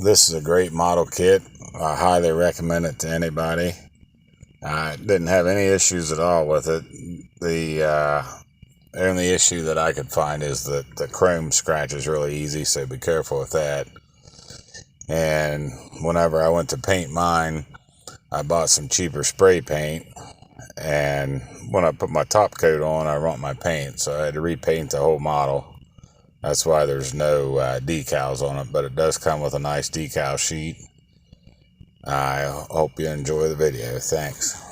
This is a great model kit. I highly recommend it to anybody. I didn't have any issues at all with it. The only issue that I could find is that the chrome scratch is really easy, so be careful with that. And whenever I went to paint mine, I bought some cheaper spray paint, and when I put my top coat on, I rumped my paint, so I had to repaint the whole model. That's why there's no decals on it, but it does come with a nice decal sheet. I hope you enjoy the video. Thanks.